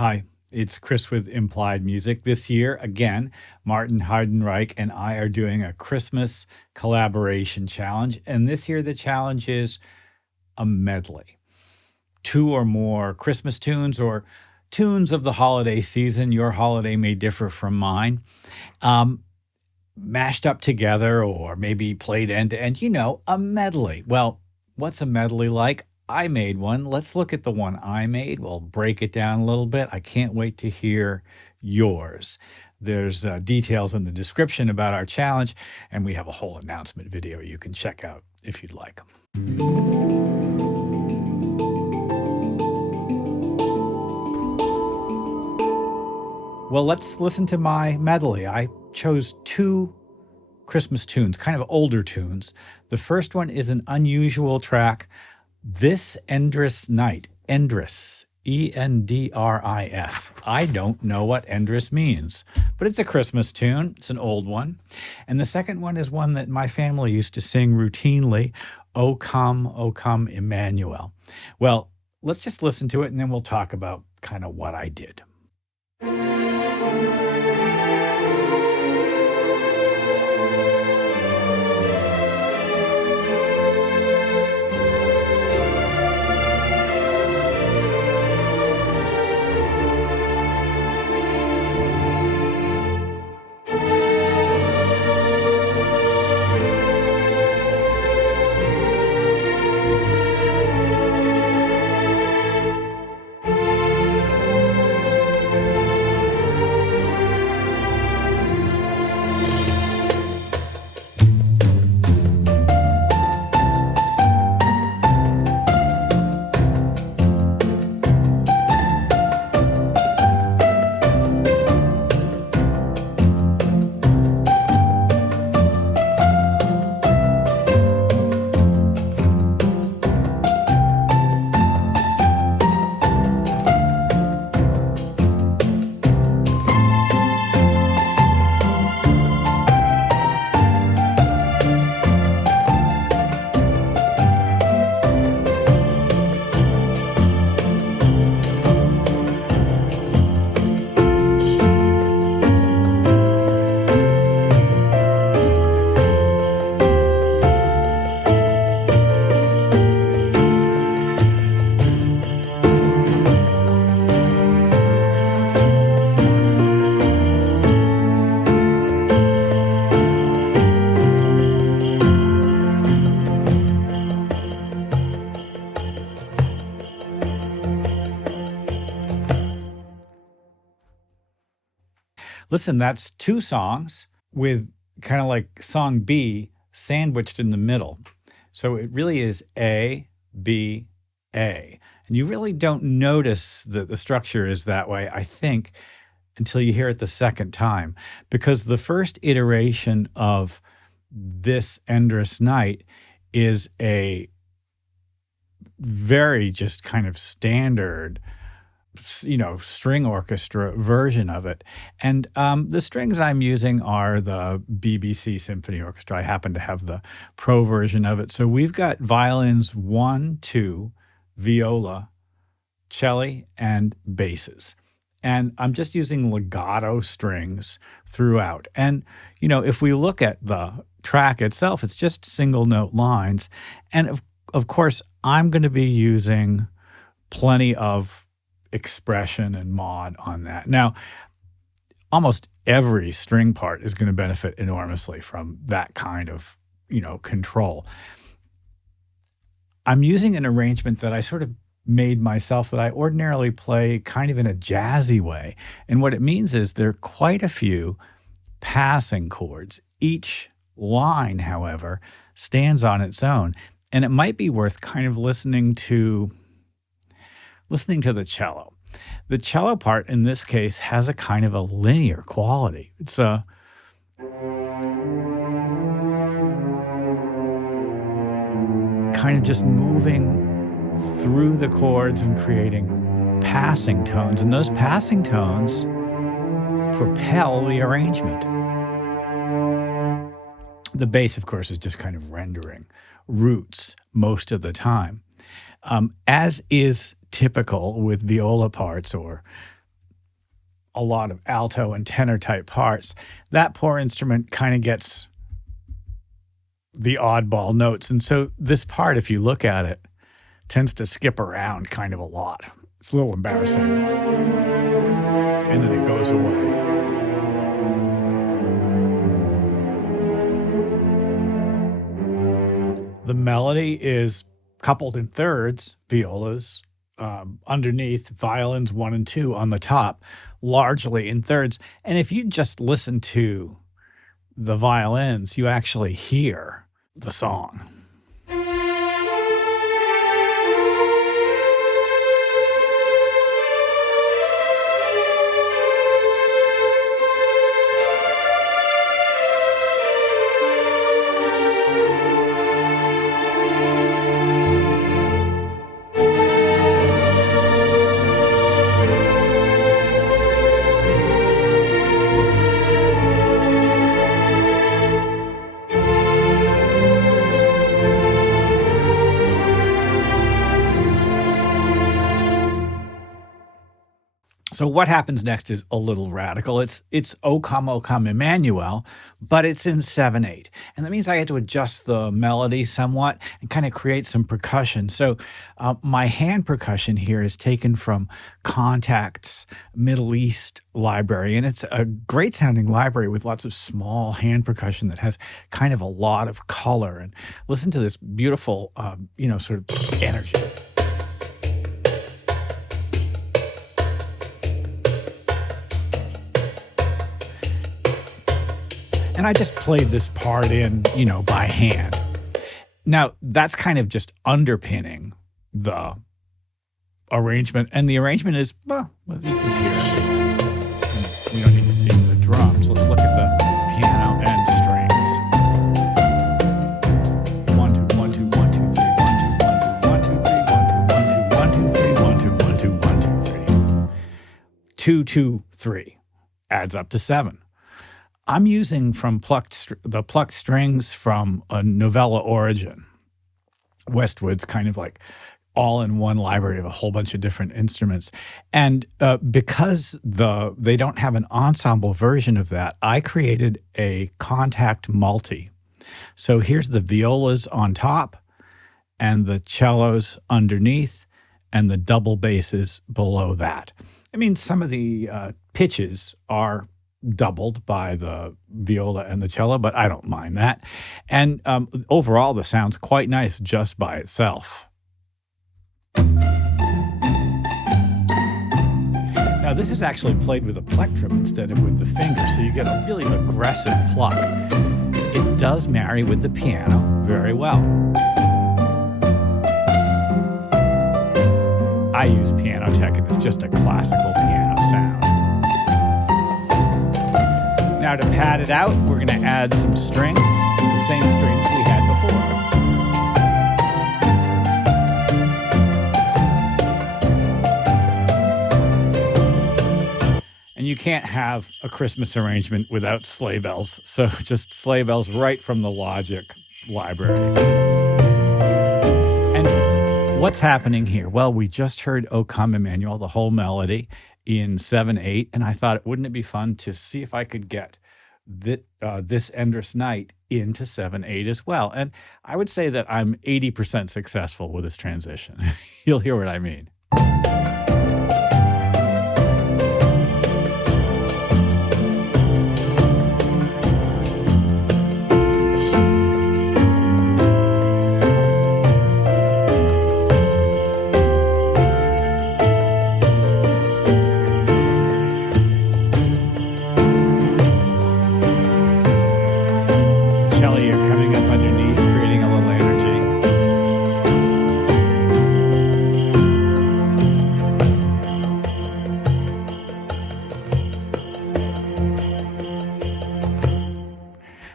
Hi, it's Chris with Implied Music. This year, again, Martin Heidenreich and I are doing a Christmas collaboration challenge. And this year, the challenge is a medley. Two or more Christmas tunes or tunes of the holiday season. Your holiday may differ from mine. Um, Mashed up together or maybe played end to end, a medley. Well, what's a medley like? I made one. Let's look at the one I made. We'll break it down a little bit. I can't wait to hear yours. There's details in the description about our challenge, and we have a whole announcement video you can check out if you'd like. Well, let's listen to my medley. I chose two Christmas tunes, kind of older tunes. The first one is an unusual track, This Endris Night. Endris, E-N-D-R-I-S. I don't know what Endris means, but it's a Christmas tune. It's an old one. And the second one is one that my family used to sing routinely, O come, Emmanuel. Well, let's just listen to it, and then we'll talk about kind of what I did. Listen, that's two songs with kind of like song B sandwiched in the middle. So it really is A, B, A. And you really don't notice that the structure is that way, I think, until you hear it the second time. Because the first iteration of This Endris Night is a very just kind of standard string orchestra version of it. And the strings I'm using are the BBC Symphony Orchestra. I happen to have the pro version of it. So we've got violins 1, 2, viola, cello, and basses. And I'm just using legato strings throughout. And, if we look at the track itself, it's just single note lines. And of course, I'm going to be using plenty of expression and mod on that. Now, almost every string part is going to benefit enormously from that kind of, control. I'm using an arrangement that I sort of made myself that I ordinarily play kind of in a jazzy way. And what it means is there are quite a few passing chords. Each line, however, stands on its own. And it might be worth kind of listening to the cello. The cello part in this case has a kind of a linear quality. It's a kind of just moving through the chords and creating passing tones. And those passing tones propel the arrangement. The bass, of course, is just kind of rendering roots most of the time. As is typical with viola parts or a lot of alto and tenor type parts, that poor instrument kind of gets the oddball notes. And so this part, if you look at it, tends to skip around kind of a lot. It's a little embarrassing. And then it goes away. The melody is coupled in thirds, violas, underneath, violins 1 and 2 on the top, largely in thirds. And if you just listen to the violins, you actually hear the song. So what happens next is a little radical. It's O Come, Emmanuel, but it's in 7/8. And that means I had to adjust the melody somewhat and kind of create some percussion. So my hand percussion here is taken from Contact's Middle East library. And it's a great sounding library with lots of small hand percussion that has kind of a lot of color. And listen to this beautiful, sort of energy. And I just played this part in, by hand. Now, that's kind of just underpinning the arrangement. And the arrangement is, well, you can hear it. And we don't need to see the drums. Let's look at the piano and strings. 1, 2, 1, 2, 1, 2, 3, 1, 2, 1, 2, 1, 2, 1, 2, 1, 2, 1, 2, 1, 2, 1, 2, 3. 2, 2, 3 adds up to 7. I'm using the Plucked Strings from a novella origin. Westwood's kind of like all-in-one library of a whole bunch of different instruments. And because they don't have an ensemble version of that, I created a Contact Multi. So here's the violas on top and the cellos underneath and the double basses below that. I mean, some of the pitches are doubled by the viola and the cello, but I don't mind that. And overall, the sound's quite nice just by itself. Now, this is actually played with a plectrum instead of with the finger, so you get a really aggressive pluck. It does marry with the piano very well. I use Piano Tech, and it's just a classical piano sound. Now to pad it out, we're going to add some strings, the same strings we had before. And you can't have a Christmas arrangement without sleigh bells, so just sleigh bells right from the Logic library. And what's happening here? Well, we just heard O Come, Emmanuel, the whole melody, in 7/8, and I thought, wouldn't it be fun to see if I could get this Endris Night into 7/8 as well? And I would say that I'm 80% successful with this transition. You'll hear what I mean.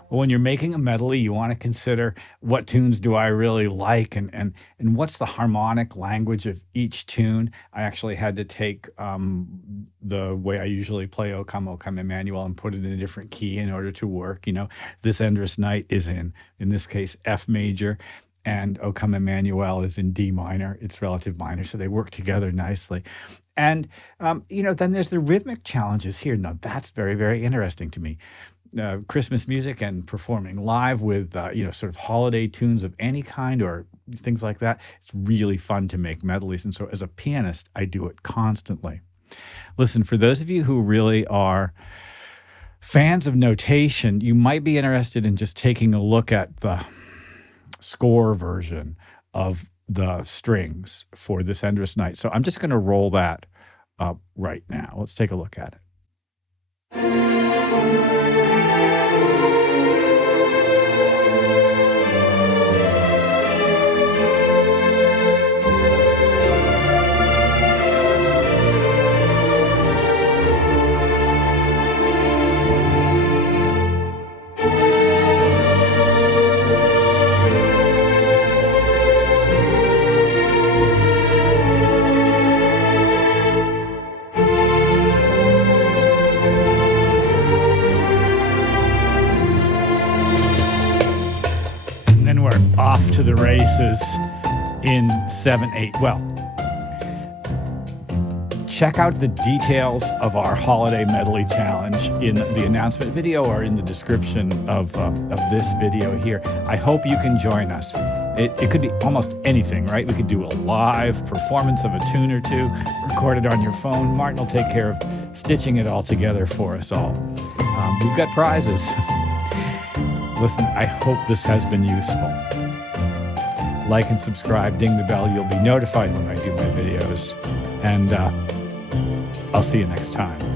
When you're making a medley, you want to consider what tunes do I really like and what's the harmonic language of each tune. I actually had to take the way I usually play O Come, Emmanuel and put it in a different key in order to work. This Endris Night is in this case, F major. and O Come Emmanuel is in D minor. It's relative minor, so they work together nicely. And, then there's the rhythmic challenges here. Now, that's very, very interesting to me. Christmas music and performing live with, sort of holiday tunes of any kind or things like that. It's really fun to make medleys. And so as a pianist, I do it constantly. Listen, for those of you who really are fans of notation, you might be interested in just taking a look at the score version of the strings for this Endris Night. So I'm just going to roll that up right now. Let's take a look at it. Off to the races in 7/8. Well, check out the details of our holiday medley challenge in the announcement video or in the description of this video here. I hope you can join us. It could be almost anything, right? We could do a live performance of a tune or two, record it on your phone. Martin will take care of stitching it all together for us all. We've got prizes. Listen, I hope this has been useful. Like and subscribe, ding the bell. You'll be notified when I do my videos. And I'll see you next time.